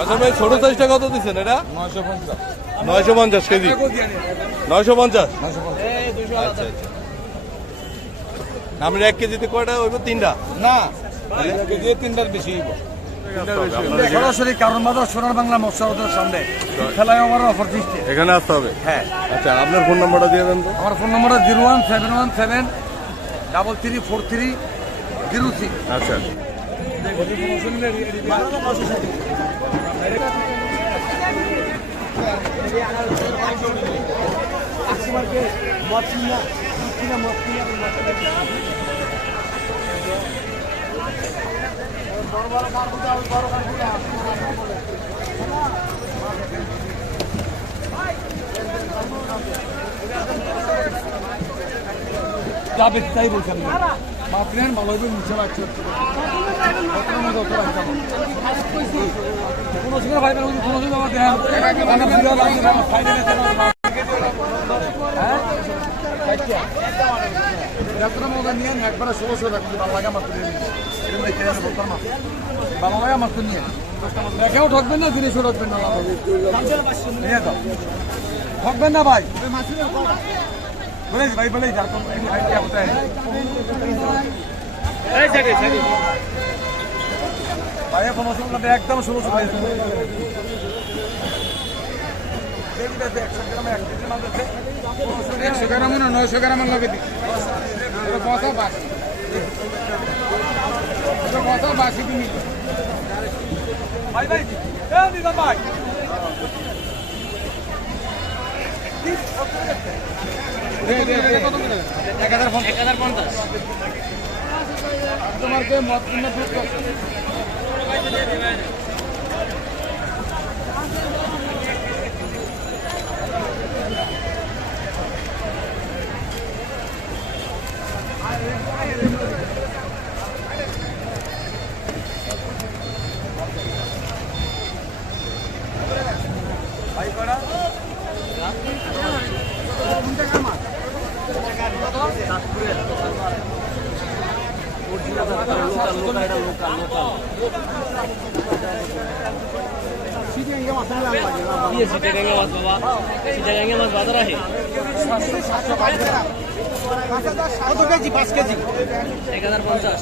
আচ্ছা ছোট সাইজটা কত দিচ্ছেন এটা? নয়শো পঞ্চাশ কেজি। নয়শো পঞ্চাশ? আচ্ছা আচ্ছা। আমরা এক কেজিতে কয়টা? হইব তিনটা? না তিনটার বেশি সরাসরি কারণ বাজার সোনার বাংলা মৎস্যদের সামনে। খেলায় আমার অফার দিচ্ছে। এখানে আসতে হবে? হ্যাঁ। আচ্ছা আপনার ফোন নাম্বারটা দিয়ে দেন তো। আমার phone number zero one seven one seven double three four three zero six আচ্ছা। যাবে তাই বলছেন মাপলেন ভালো হবে নিচে রাখছে কোনো সময় ভাই কোনো সময় আমার দেন লাগছে হ্যাঁ? যাত্রা মজা নিয়ে একবারে ষোলোশো রাখছি ভালো লাগা মাত্র এরকম দেখে যাবে বলতাম না ভালো লাগা মাত্র নিয়ে দেখেও ঠকবেন না জিনিসও ঠকবেন না নিয়ে দাও ঠকবেন না ভাই বলেছি ভাই বলেছি একদম ষোলোশো ভাই একশো গ্রাম না নয়শো গ্রামের লগে দি কথা বাসি। কথা বাসি তুমি। ভাই ভাই ভাই এক হাজার পঞ্চাশ। তোমার কে মত সিটেগাঙ্গে মাছ বাবা সিটেগাঙ্গে মাছ বাজার আছে কত কেজি পাঁচ কেজি এক হাজার পঞ্চাশ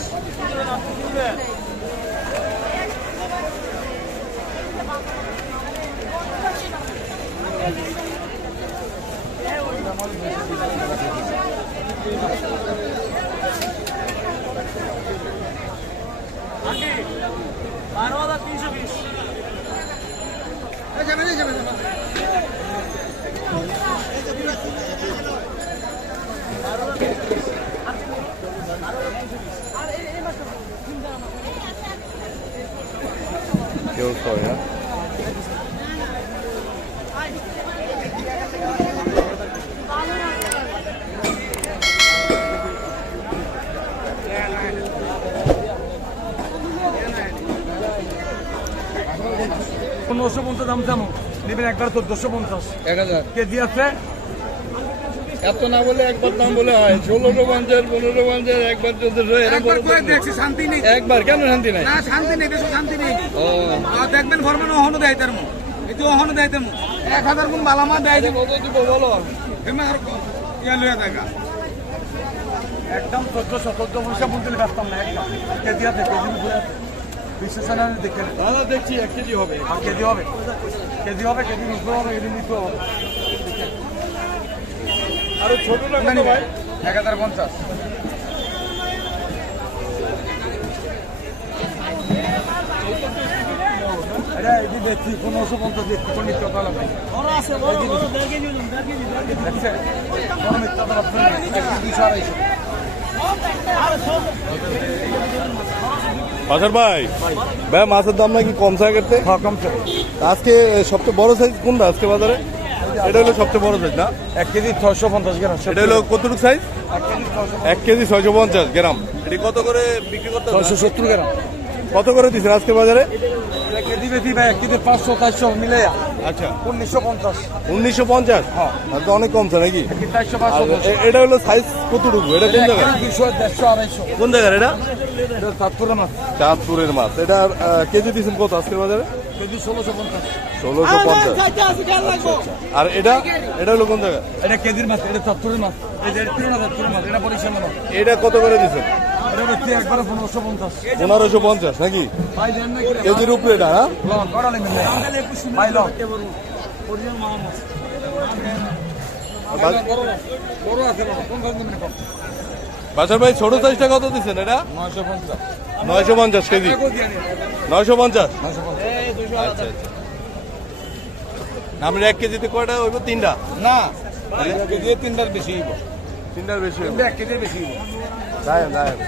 Thank you. বারো হাজার তিনশো বিশ ছয় হ্যাঁ পনেরোশো পঞ্চাশ দাম দাম নেবেন একবার চোদ্দশো পঞ্চাশ। এক হাজার। কেজি আছে? এত না বলে একবার দাম বলে হয়। ষোলোশো পঞ্চাশ পনেরো পঞ্চাশ একবার চোদ্দশো শান্তি নেই। একবার। কেন শান্তি নাই? না শান্তি নেই শান্তি নেই। দেখবেন ফরমান অহনো দেয় তার তো অহনো দেয় তার মুখ এক হাজার গুণ বালামা দেয় দিব বলো? ইয়া লইয়া দেখা একদম চোদ্দশো চোদ্দ পয়সা বলতে ব্যস্তাম না একদম। কেজি আছে কেজি বিশেষণ দেখে নেন। দাদা দেখছি এক কেজি হবে আর কেজি হবে কেজি হবে কেজি নিতে হবে কেজি নিতে হবে আর ছোট না কত ভাই এক হাজার পঞ্চাশ এটা এটি দেখছি পনেরোশো পঞ্চাশ দেখছি কোন নিত্য কলা ভাই দেখছেন কোন নিত্য কলা দুশো আড়াইশো বাসার ভাই ভাই মাছের দাম নাকি কম সাইজ করতে হ্যাঁ সাইজ আজকে সবচেয়ে বড় সাইজ কোনটা আজকে বাজারে? এটা হলো সবচেয়ে বড় সাইজ না? এক কেজি ছশো পঞ্চাশ গ্রাম। এটা হলো কতটুকু সাইজ এক কেজি ছয়শো পঞ্চাশ। গ্রাম। এটি কত করে বিক্রি করতে ছশো সত্তর গ্রাম। কত করে দিচ্ছেন আজকে বাজারে? বেশি পাঁচশো চারশো মিলে আচ্ছা। উনিশশো পঞ্চাশ। উনিশশো পঞ্চাশ? হ্যাঁ। তো অনেক কমছে নাকি? চারশো পাঁচশো এটা হলো সাইজ কতটুকু? এটা কোন জায়গায়? দুশো দেড়শো আড়াইশো। কোন জায়গার এটা? এটা চাঁদপুরের মাছ। চাঁদপুরের মাছ। এটা কেজি দিয়েছেন কত আজকের বাজারে? কেজি ষোলোশো পঞ্চাশ। ষোলোশো পঞ্চাশ। আর এটা? এটা হলো কোন জায়গা এটা কেজির মাছ এটা চাঁদপুরের মাছ। এই চাঁদপুরের মাছ এটা বরিশালের মাছ। এটা কত করে একবারে পনেরোশো পঞ্চাশ। নাকি? কেজির উপরে এটা হ্যাঁ বাসার ভাই ছোট সাইজটা কত দিচ্ছেন এটা? নয়শো পঞ্চাশ কেজি। নয়শো পঞ্চাশ? আচ্ছা আচ্ছা। আমরা এক কেজিতে কয়টা হইব? তিনটা? না কেজি তিনটার বেশি হইব। তিনটার বেশি এক কেজির বেশি দায়েন দায়েন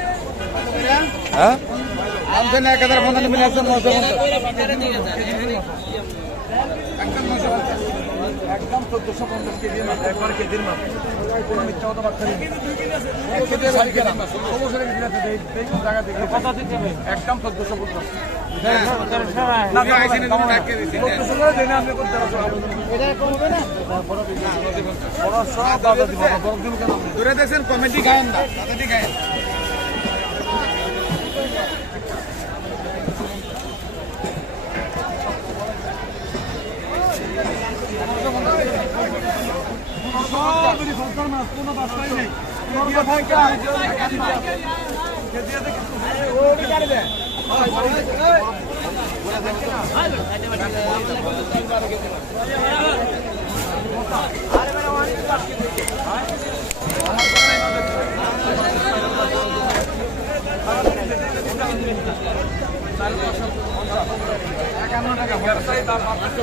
হ্যাঁ? আমছেন এক হাজার পঞ্চান্ন মিলে পঞ্চাশ পঞ্চাশ। একদম চোদ্দশো পঞ্চাশ কেজির মাছ একবার কেজির মাছ কোনো মিথ্যা কথা বার্তা নেই কেজি একদম চোদ্দশো পঞ্চাশ? দূরে দেখছেন কমেডি গায়েন না। কমেডি গায়েন সবই সরকার মাছ, কোনো বাস্তাই নেই। কেজিয়া থাকে, কেজিয়াতে কিছু একান্ন টাকা ব্যবসায়ী দাম পাঁচশো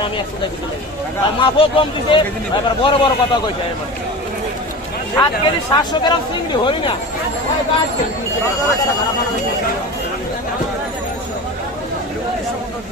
আমি একশো টাকা মাফও কম দিছে এবার বড় বড় কথা কইছে আমার সাত কেজি সাতশো গ্রাম চিংড়ি হরি না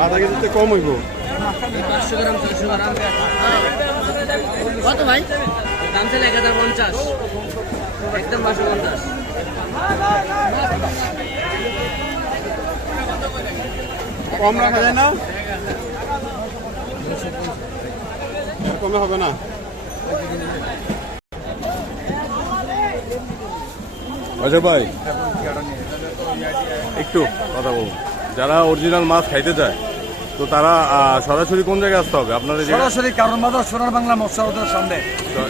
আধা কেজিতে কম হইব। কত ভাই? দাম ছিল এক হাজার পঞ্চাশ। একদম পাঁচশো পঞ্চাশ। কম রাখা যায় না? কমে হবে না? আচ্ছা ভাই একটু কথা বলুন। যারা অরিজিনাল মাছ খাইতে চায় তো তারা সরাসরি কোন জায়গায় আসতে হবে? আপনাদের সরাসরি কারণ বাজার সোনার বাংলা মৎস্যদের সামনে।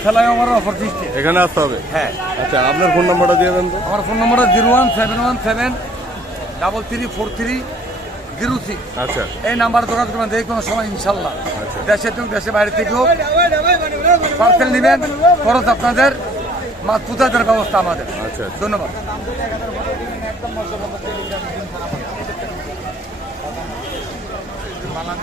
খেলায় আমার অফার দিচ্ছে। এখানে আসতে হবে? হ্যাঁ। আচ্ছা আপনার ফোন নাম্বারটা দিয়ে দেন আমার phone number zero one seven one seven double three four three zero six. আচ্ছা। এই নাম্বার যোগাযোগ করবেন যে কোনো সময় ইনশাল্লাহ আচ্ছা। দেশে থেকে দেশে বাইরে থেকেও পার্সেল নেবেন খরচ আপনাদের মাছ পুঁতে দেওয়ার ব্যবস্থা আমাদের। আচ্ছা আচ্ছা। ধন্যবাদ। adelante.